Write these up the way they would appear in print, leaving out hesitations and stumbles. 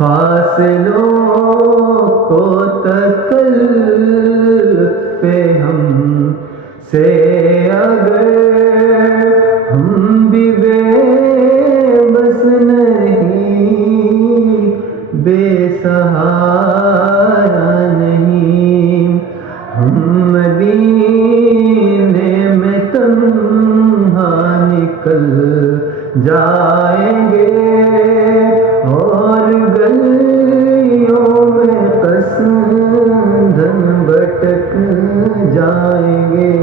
فاصلوں کو تکلف پہ ہم سے اگر ہم بھی بے بس نہیں، بے سہارا نہیں، ہم مدینے میں تنہا نکل جائیں گے اور گلیوں میں قصداً بھٹک جائیں گے،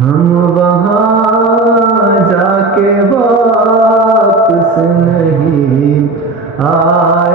ہم وہاں جا کے واپس نہیں آئیں